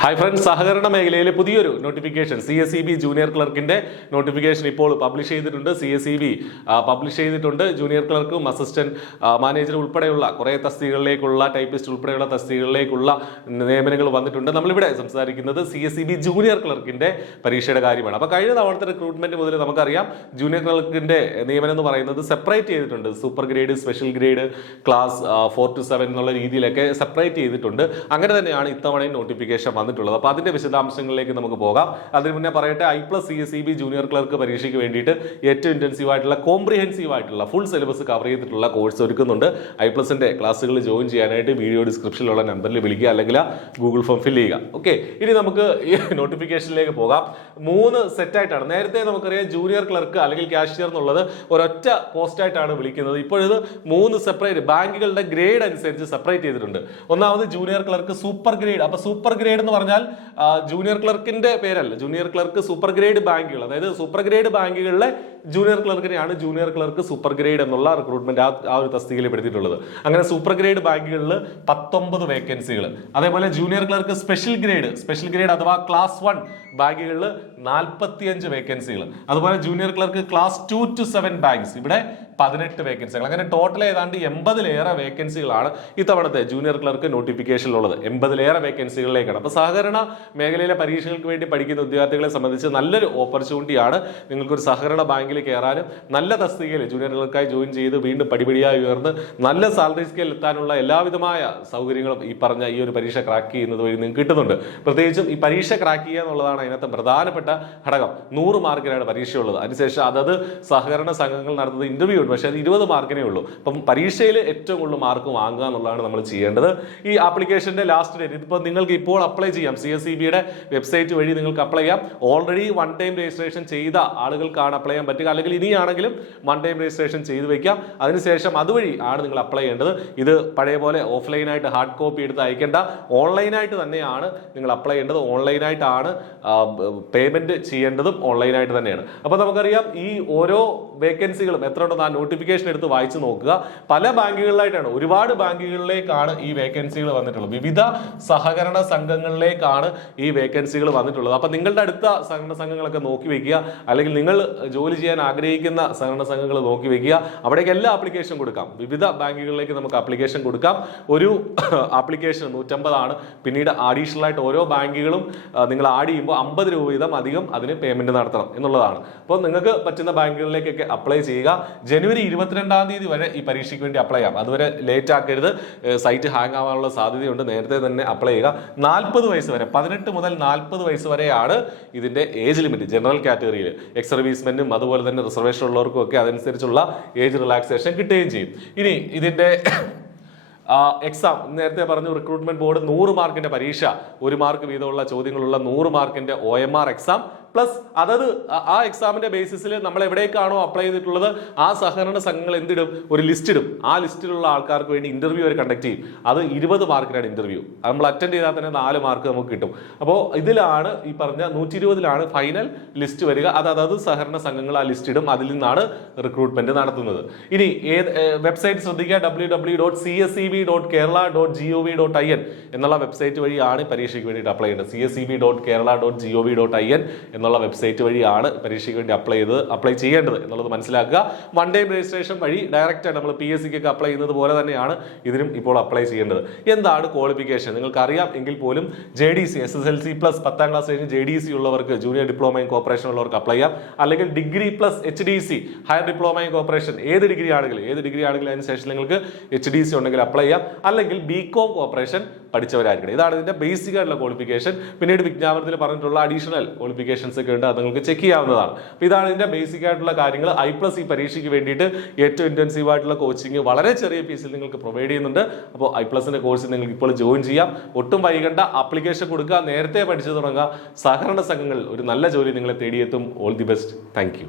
Hi friends, സഹകരണ മേഖലയിലെ പുതിയൊരു നോട്ടിഫിക്കേഷൻ CSEB ജൂനിയർ ക്ലർക്കിന്റെ നോട്ടിഫിക്കേഷൻ ഇപ്പോൾ പബ്ലിഷ് ചെയ്തിട്ടുണ്ട്. CSEB പബ്ലിഷ് ചെയ്തിട്ടുണ്ട്. ജൂനിയർ ക്ലർക്കും അസിസ്റ്റന്റ് മാനേജർ ഉൾപ്പെടെയുള്ള കുറേ തസ്തികകളിലേക്കുള്ള ടൈപ്പിസ്റ്റ് ഉൾപ്പെടെയുള്ള തസ്തികകളിലേക്കുള്ള നിയമനങ്ങൾ വന്നിട്ടുണ്ട്. നമ്മളിവിടെ സംസാരിക്കുന്നത് CSEB ജൂനിയർ ക്ലർക്കിന്റെ പരീക്ഷയുടെ കാര്യമാണ്. അപ്പോൾ കഴിഞ്ഞ തവണത്തെ റിക്രൂട്ട്മെന്റ് മുതൽ നമുക്കറിയാം ജൂനിയർ ക്ലർക്കിന്റെ നിയമനം എന്ന് പറയുന്നത് സെപ്പറേറ്റ് ചെയ്തിട്ടുണ്ട്. Super grade, special grade, class 4 to 7 എന്നുള്ള രീതിയിലൊക്കെ സെപ്പറേറ്റ് ചെയ്തിട്ടുണ്ട്. അങ്ങനെ തന്നെയാണ് ഇത്തവണയും നോട്ടിഫിക്കേഷൻ വന്നിട്ടുള്ളത്. അപ്പോൾ അതിന്റെ വിശദാംശങ്ങളിലേക്ക് നമുക്ക് പോകാം. അതിന് മുന്നേ പറയട്ടെ, I+CSEB ജൂനിയർ ക്ലർക്ക് പരീക്ഷയ്ക്ക് വേണ്ടിയിട്ട് ഏറ്റവും ഇന്റൻസീവ് ആയിട്ടുള്ള കോംപ്രിഹെൻസീവ് ആയിട്ടുള്ള ഫുൾ സിലബസ് കവർ ചെയ്തിട്ടുള്ള കോഴ്സ് ഒരുക്കുന്നുണ്ട്. I+ന്റെ ക്ലാസ്സുകൾ ജോയിൻ ചെയ്യാനായിട്ട് വീഡിയോ ഡിസ്ക്രിപ്ഷനിലുള്ള നമ്പറിൽ വിളിക്കുക, അല്ലെങ്കിൽ ഗൂഗിൾ ഫോം ഫിൽ ചെയ്യുക. ഓക്കെ, ഇനി നമുക്ക് ഈ നോട്ടിഫിക്കേഷനിലേക്ക് പോകാം. 3 സെറ്റായിട്ടാണ്. നേരത്തെ നമുക്കറിയാം ജൂനിയർ ക്ലർക്ക് അല്ലെങ്കിൽ കാഷ്യർ എന്നുള്ളത് ഒരൊറ്റ പോസ്റ്റായിട്ടാണ് വിളിക്കുന്നത്. ഇപ്പോഴിത് 3 സെപ്പറേറ്റ് ബാങ്കുകളുടെ ഗ്രേഡ് അനുസരിച്ച് സെപ്പറേറ്റ് ചെയ്തിട്ടുണ്ട്. ഒന്നാമത് ജൂനിയർ ക്ലർക്ക് സൂപ്പർ ഗ്രേഡ്. അപ്പൊ സൂപ്പർ ഗ്രേഡ് എന്ന് പറഞ്ഞാൽ ജൂനിയർ ക്ലർക്കിന്റെ പേരല്ല, ജൂനിയർ ക്ലർക്ക് സൂപ്പർ ഗ്രേഡ് ബാങ്കുകൾ, അതായത് സൂപ്പർ ഗ്രേഡ് ബാങ്കുകളിലെ ജൂനിയർ ക്ലർക്കിനെയാണ് ജൂനിയർ ക്ലർക്ക് സൂപ്പർ ഗ്രേഡ് എന്നുള്ള റിക്രൂട്ട്മെന്റ് ആ ഒരു തസ്തികയിൽ പെടുത്തിയിട്ടുള്ളത്. അങ്ങനെ സൂപ്പർ ഗ്രേഡ് ബാങ്കുകളിൽ 19 വേക്കൻസികൾ. അതേപോലെ ജൂനിയർ ക്ലർക്ക് സ്പെഷ്യൽ ഗ്രേഡ് അഥവാ ക്ലാസ് 1 ബാങ്കുകളിൽ 45 വേക്കൻസികൾ. അതുപോലെ junior clerk class 2 to 7 banks, ഇവിടെ 18 വേക്കൻസികൾ. അങ്ങനെ ടോട്ടൽ ഏതാണ്ട് 80-ലേറെ വേക്കൻസികളാണ് ഇത്തവണത്തെ ജൂനിയർ ക്ലർക്ക് നോട്ടിഫിക്കേഷനിലുള്ളത്. 80-ലേറെ വേക്കൻസികളിലേക്കാണ്. അപ്പോൾ സഹകരണ മേഖലയിലെ പരീക്ഷകൾക്ക് വേണ്ടി പഠിക്കുന്ന ഉദ്യോഗാർത്ഥികളെ സംബന്ധിച്ച് നല്ലൊരു ഓപ്പർച്യൂണിറ്റിയാണ്. നിങ്ങൾക്കൊരു സഹകരണ ബാങ്കിൽ കയറാനും നല്ല തസ്തികയിൽ ജൂനിയർ ക്ലർക്കായി ജോയിൻ ചെയ്ത് വീണ്ടും പടിപടിയായി ഉയർന്ന് നല്ല സാലറി സ്കെയിൽ എത്താനുള്ള എല്ലാവിധമായ സൗകര്യങ്ങളും ഈ പറഞ്ഞ ഈ ഒരു പരീക്ഷ ക്രാക്ക് ചെയ്യുന്നത് വഴി നിങ്ങൾക്ക് കിട്ടുന്നുണ്ട്. പ്രത്യേകിച്ചും ഈ പരീക്ഷ ക്രാക്ക് ചെയ്യുക എന്നുള്ളതാണ് അതിനകത്ത് പ്രധാനപ്പെട്ട ഘടകം. 100 മാർക്കിനാണ് പരീക്ഷയുള്ളത്. അതിനുശേഷം അതത് സഹകരണ സംഘങ്ങൾ നടത്തുന്ന ഇന്റർവ്യൂ ഉണ്ട്, പക്ഷേ അത് 20 മാർക്കിനേ ഉള്ളൂ. അപ്പം പരീക്ഷയിൽ ഏറ്റവും കൂടുതൽ മാർക്ക് വാങ്ങുക എന്നുള്ളതാണ് നമ്മൾ ചെയ്യേണ്ടത്. ഈ ആപ്ലിക്കേഷന്റെ ലാസ്റ്റ് ഡേറ്റ് ഇതിപ്പോൾ നിങ്ങൾക്ക് ഇപ്പോൾ അപ്ലൈ ചെയ്യാം. CSEBയുടെ വെബ്സൈറ്റ് വഴി നിങ്ങൾക്ക് അപ്ലൈ ചെയ്യാം. ഓൾറെഡി 1 ടൈം രജിസ്ട്രേഷൻ ചെയ്ത ആളുകൾക്കാണ് അപ്ലൈ ചെയ്യാൻ പറ്റുക, അല്ലെങ്കിൽ ഇനിയാണെങ്കിലും 1 ടൈം രജിസ്ട്രേഷൻ ചെയ്ത് വെക്കാം. അതിനുശേഷം അതുവഴി ആണ് നിങ്ങൾ അപ്ലൈ ചെയ്യേണ്ടത്. ഇത് പഴയ പോലെ ഓഫ്ലൈനായിട്ട് ഹാർഡ് കോപ്പി എടുത്ത് അയക്കേണ്ട, ഓൺലൈനായിട്ട് തന്നെയാണ് നിങ്ങൾ അപ്ലൈ ചെയ്യേണ്ടത്. ഓൺലൈനായിട്ടാണ് പേയ്മെന്റ് ചെയ്യേണ്ടതും ഓൺലൈനായിട്ട് തന്നെയാണ്. അപ്പോൾ നമുക്കറിയാം ഈ ഓരോ വേക്കൻസികളും എത്ര ഉണ്ടെന്ന് ആ നോട്ടിഫിക്കേഷൻ എടുത്ത് വായിച്ചു നോക്കുക. പല ബാങ്കുകളിലായിട്ടാണ്, ഒരുപാട് ബാങ്കുകളിലേക്കാണ് ഈ വേക്കൻസികൾ വന്നിട്ടുള്ളത്. വിവിധ സഹകരണ സംഘങ്ങളിലേക്കാണ് ഈ വേക്കൻസികൾ വന്നിട്ടുള്ളത്. അപ്പൊ നിങ്ങളുടെ അടുത്ത സഹകരണ സംഘങ്ങളൊക്കെ നോക്കി വെക്കുക, അല്ലെങ്കിൽ നിങ്ങൾ ജോലി ചെയ്യാൻ ആഗ്രഹിക്കുന്ന സഹകരണ സംഘങ്ങൾ നോക്കി വെക്കുക. അവിടേക്ക് എല്ലാ ആപ്ലിക്കേഷൻ കൊടുക്കാം. വിവിധ ബാങ്കുകളിലേക്ക് നമുക്ക് ആപ്ലിക്കേഷൻ കൊടുക്കാം. ഒരു ആപ്ലിക്കേഷൻ 150 ആണ്. പിന്നീട് അഡീഷണൽ ആയിട്ട് ഓരോ ബാങ്കുകളും നിങ്ങൾ ആഡ് ചെയ്യുമ്പോൾ 50 രൂപ വീതം അധികം അതിന് പേയ്മെന്റ് നടത്തണം എന്നുള്ളതാണ്. അപ്പോൾ നിങ്ങൾക്ക് പറ്റുന്ന ബാങ്കുകളിലേക്കൊക്കെ അപ്ലൈ ചെയ്യുക. ജനുവരി 22-ാം തീയതി വരെ ഈ പരീക്ഷയ്ക്ക് വേണ്ടി അപ്ലൈ ചെയ്യാം. അതുവരെ ലേറ്റ് ആക്കരുത്, സൈറ്റ് ഹാങ് ആവാനുള്ള സാധ്യതയുണ്ട്. നേരത്തെ തന്നെ അപ്ലൈ ചെയ്യുക. 40 വയസ്സ് വരെ, 18 മുതൽ 40 വയസ്സ് വരെയാണ് ഇതിന്റെ ഏജ് ലിമിറ്റ്. ജനറൽ കാറ്റഗറിയിൽ എക്സ് സർവീസ്മെന്റും അതുപോലെ തന്നെ റിസർവേഷൻ ഉള്ളവർക്കും ഒക്കെ അതനുസരിച്ചുള്ള ഏജ് റിലാക്സേഷൻ കിട്ടുകയും ചെയ്യും. ഇനി ഇതിന്റെ എക്സാം നേരത്തെ പറഞ്ഞു, റിക്രൂട്ട്മെന്റ് ബോർഡ് 100 മാർക്കിന്റെ പരീക്ഷ, 1 മാർക്ക് വീതമുള്ള ചോദ്യങ്ങളുള്ള 100 മാർക്കിന്റെ OMR എക്സാം പ്ലസ് അതത് ആ എക്സാമിന്റെ ബേസിസിൽ നമ്മൾ എവിടേക്കാണോ അപ്ലൈ ചെയ്തിട്ടുള്ളത് ആ സഹകരണ സംഘങ്ങൾ എന്തിടും, ഒരു ലിസ്റ്റ് ഇടും. ആ ലിസ്റ്റിലുള്ള ആൾക്കാർക്ക് വേണ്ടി ഇന്റർവ്യൂ അവർ കണ്ടക്ട് ചെയ്യും. അത് 20 മാർക്കിനാണ് ഇന്റർവ്യൂ. നമ്മൾ അറ്റൻഡ് ചെയ്താൽ തന്നെ 4 മാർക്ക് നമുക്ക് കിട്ടും. അപ്പോൾ ഇതിലാണ് ഈ പറഞ്ഞ 120-ലാണ് ഫൈനൽ ലിസ്റ്റ് വരിക. അതത് സഹകരണ സംഘങ്ങൾ ആ ലിസ്റ്റ് ഇടും. അതിൽ നിന്നാണ് റിക്രൂട്ട്മെന്റ് നടത്തുന്നത്. ഇനി വെബ്സൈറ്റ് ശ്രദ്ധിക്കുക, www.cseb.kerala.gov.in എന്നുള്ള വെബ്സൈറ്റ് വഴിയാണ് പരീക്ഷയ്ക്ക് വേണ്ടിയിട്ട് അപ്ലൈ ചെയ്യുന്നത്. cseb.kerala.gov.in എന്നുള്ള വെബ്സൈറ്റ് വഴിയാണ് പരീക്ഷയ്ക്ക് വേണ്ടി അപ്ലൈ ചെയ്യേണ്ടത് എന്നുള്ളത് മനസ്സിലാക്കുക. 1 ടൈം രജിസ്ട്രേഷൻ വഴി ഡയറക്റ്റ് ആയിട്ട് നമ്മൾ PSCക്കൊക്കെ അപ്ലൈ ചെയ്യുന്നത് പോലെ തന്നെയാണ് ഇതിനും ഇപ്പോൾ അപ്ലൈ ചെയ്യേണ്ടത്. എന്താണ് ക്വാളിഫിക്കേഷൻ നിങ്ങൾക്ക് അറിയാം എങ്കിൽ പോലും JDC SSLC പ്ലസ് 10ാം ക്ലാസ് കഴിഞ്ഞ് JDC ഉള്ളവർക്ക്, ജൂനിയർ ഡിപ്ലോമ ഇൻ കോർപ്പറേഷൻ ഉള്ളവർക്ക് അപ്ലൈ ചെയ്യാം. അല്ലെങ്കിൽ degree plus HDC higher diploma in corporation ഏത് ഡിഗ്രി ആണെങ്കിലും അതിന് ശേഷം നിങ്ങൾക്ക് HDC ഉണ്ടെങ്കിൽ അപ്ലൈ ചെയ്യാം. അല്ലെങ്കിൽ BCom കോർപ്പറേഷൻ പഠിച്ചവരായിരിക്കണം. ഇതാണ് ഇതിന്റെ ബേസിക് ആയിട്ടുള്ള ക്വാളിഫിക്കേഷൻ. പിന്നീട് വിജ്ഞാപനത്തിൽ പറഞ്ഞിട്ടുള്ള അഡീഷണൽ ക്വാളിഫിക്കേഷൻസ് ഒക്കെ ഉണ്ട്, അത് നിങ്ങൾക്ക് ചെക്ക് ചെയ്യാവുന്നതാണ്. അപ്പോൾ ഇതാണ് ഇതിന്റെ ബേസിക് ആയിട്ടുള്ള കാര്യങ്ങൾ. I+ ഈ പരീക്ഷയ്ക്ക് വേണ്ടിയിട്ട് ഏറ്റവും ഇന്റൻസീവ് ആയിട്ടുള്ള കോച്ചിങ് വളരെ ചെറിയ ഫീസിൽ നിങ്ങൾക്ക് പ്രൊവൈഡ് ചെയ്യുന്നുണ്ട്. അപ്പോൾ I+ന്റെ കോഴ്സ് നിങ്ങൾക്ക് ഇപ്പോൾ ജോയിൻ ചെയ്യാം. ഒട്ടും വൈകണ്ട, ആപ്ലിക്കേഷൻ കൊടുക്കുക, നേരത്തെ പഠിച്ചു തുടങ്ങുക. സഹകരണ സംഘങ്ങൾ ഒരു നല്ല ജോലി നിങ്ങളെ തേടിയെത്തും. All the best. Thank U.